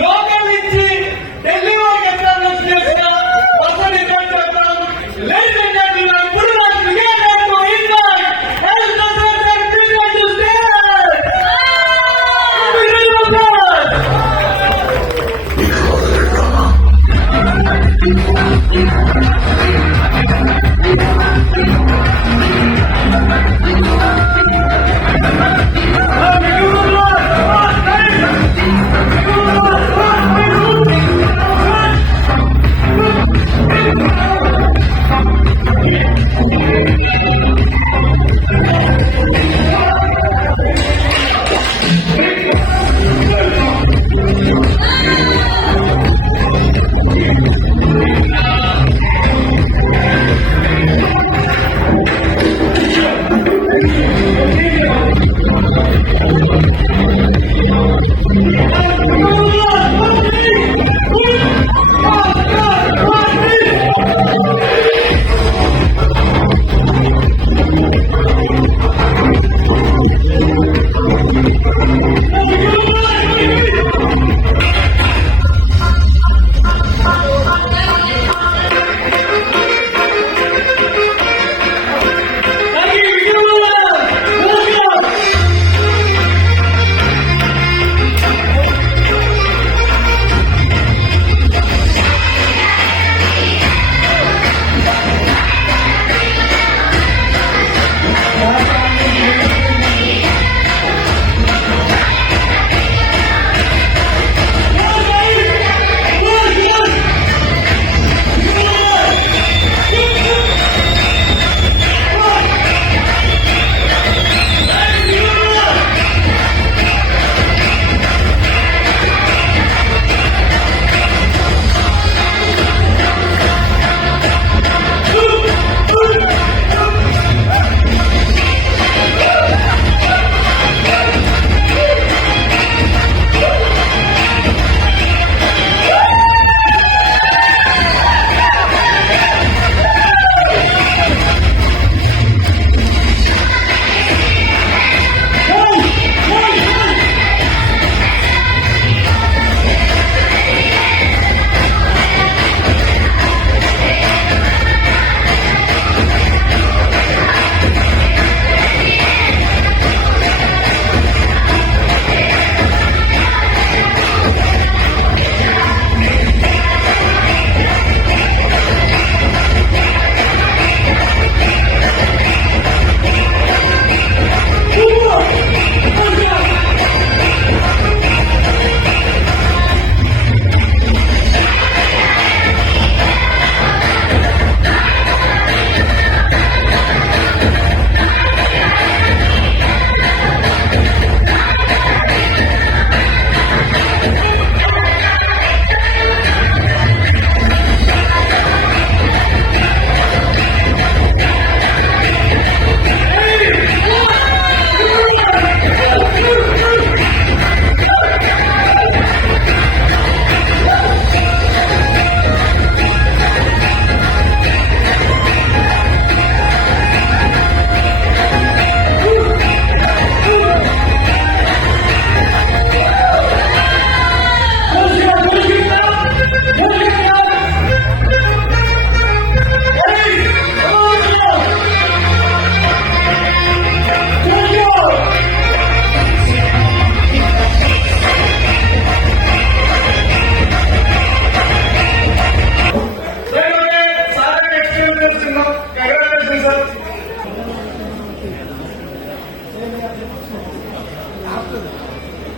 Local నుంచి ఢిల్లీ వరకు establish చేసిన బఫర్ చట్టం లైఫ్ ఇప్పుడు నాకు విజయనగరంలో ఇండియన్ హెల్త్ అసోసియేషన్ ట్రీట్మెంట్ చూస్తే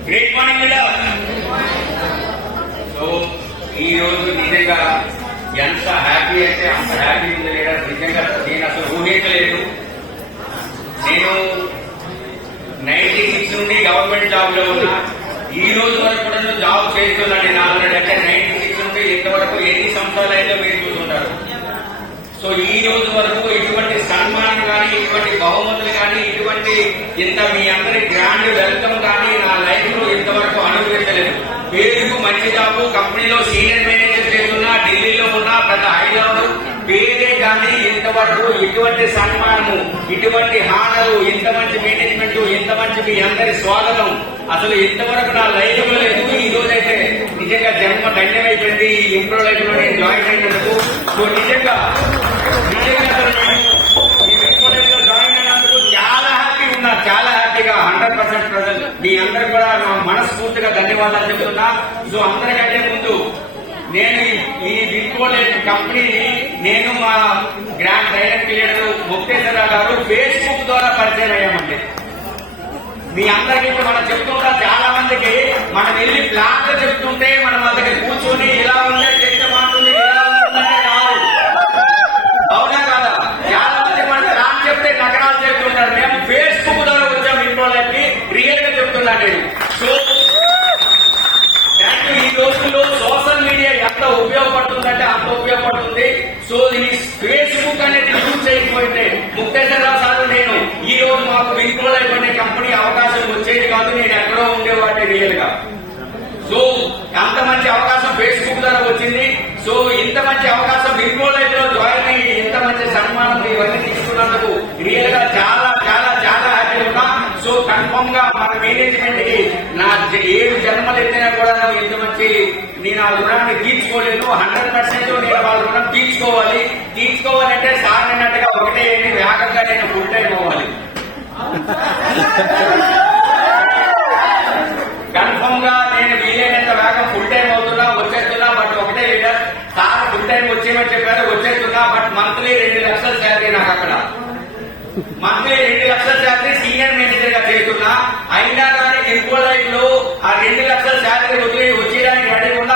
గ్రేట్ మార్నింగ్ సో ఈ రోజు నిజంగా ఎంత హ్యాపీ అంటే అంత హ్యాపీ ఉంది లేదా నిజంగా నేను అసలు ఊహించలేదు. నేను 96 నుండి గవర్నమెంట్ జాబ్ లో ఉన్నా, ఈ రోజు వరకు కూడా జాబ్ చేస్తున్నాను. నేను ఆల్రెడీ అంటే 96 నుండి ఇంతవరకు ఎన్ని సంవత్సరాలు అయితే మీరు చూస్తుంటారు. సో ఈ రోజు వరకు ఇటువంటి సన్మానం కానీ, ఇటువంటి బహుమతులు కానీ, ఇటువంటి ఇంత మీ అందరి గ్రాండ్ వెల్కమ్ కానీ నా లైఫ్ లో ఇంతవరకు అనుభవించలేదు. పేరుకు మంచి జాబు, కంపెనీలో సీనియర్ మేనేజర్ చేస్తున్నా, ఢిల్లీలో ఉన్నా, పెద్ద హైదరాబాద్ పేరే కానీ ఇంతవరకు ఇటువంటి సన్మానము, ఇటువంటి హానరు, ఇంత మంచి మేనేజ్మెంట్, ఇంత మంచి మీ అందరి స్వాగతం అసలు ఇంతవరకు నా లైఫ్ లో లేదు. ఈ రోజైతే ధన్యం అయిపోయింది ఈ ఇంప్రో లైఫ్ లో నేను జాయిన్ అయినందుకు. సో నిజంగా అసలు నేను ఈ ఇంప్రో లైఫ్ లో జాయిన్ అయినందుకు చాలా హ్యాపీగా ఉన్నా, చాలా హ్యాపీగా 100% ప్రజలు మీ అందరికి కూడా నా మనస్ఫూర్తిగా ధన్యవాదాలు చెప్తున్నా. సో అందరికంటే ముందు నేను ఈ ఇంప్రో లైఫ్ కంపెనీని నేను మా గ్రాండ్ డైరెక్టర్ లీడర్ ముక్తేశ్వరరావు గారు ఫేస్బుక్ ద్వారా పరిచయం అయ్యామండి. మీ అందరికీ మనం చెప్తుంటా, చాలా మందికి మనం వెళ్ళి ప్లాన్ చెప్తుంటే మనం వాళ్ళ దగ్గర కూర్చొని ఇలా ఉంటే చేస్తే బాగుంటుంది, ఇలా ఉంటుందంటే రాదు. అవునా కాదా? చాలా మంది మన ప్లాన్ చెప్తే నగరాలు చెప్తుంటారు. మేము ఫేస్బుక్ ద్వారా వచ్చాం ఇంట్లో రియల్ గా చెప్తున్నా నేను. సో ఈ రోజుల్లో సోషల్ మీడియా ఎంత ఉపయోగపడుతుందంటే అంత ఉపయోగపడుతుంది. సో ఈ ఫేస్బుక్ అనేది యూజ్ చేయకపోతే ముక్తేశ్వరరావు సార్ నేను ఈ రోజు మాకు వింకోల్ అయిపోయిన కంపెనీ అవకాశం వచ్చేది కాదు, నేను ఎక్కడో ఉండేవాడిని రియల్ గా. సో అంత మంచి అవకాశం ఫేస్బుక్ ద్వారా వచ్చింది. సో ఇంత మంచి అవకాశం వింకోల్ లైఫ్ లో జాయిన్ అయ్యి ఇంత మంచి సన్మానం ఇవన్నీ తీసుకున్నందుకు రియల్ గా చాలా చాలా చాలా హ్యాపీ ఉన్నా. సో కన్ఫర్మ్ గా మన మేనేజ్మెంట్ కి నా 7 జన్మలు ఎత్తినా కూడా ఇంత మంచి నేను ఆ రుణాన్ని తీర్చుకోలేను. 100% నేను వాళ్ళ రుణం తీర్చుకోవాలంటే సార్ అన్నట్టుగా ఒకటే వేగంగా నేను ఫుల్ టైం అవ్వాలి. కన్ఫర్మ్ గా నేను వీలైనంత వేగం ఫుల్ టైం అవుతున్నా, వచ్చేస్తున్నా. బట్ ఒకటే లీడర్ సార్ ఫుల్ టైం వచ్చేయమని చెప్పారు, వచ్చేస్తున్నా. బట్ మంత్లీ 2 లక్షల శాలరీ నాకు అక్కడ. మంత్లీ 2 లక్షల శాలరీ సీనియర్ మేనేజర్ గా చేస్తున్నా. అయినా కానీ ఇంకో లైఫ్ లో ఆ 2 లక్షల శాలరీ వచ్చేయడానికి రెడీ ఉన్న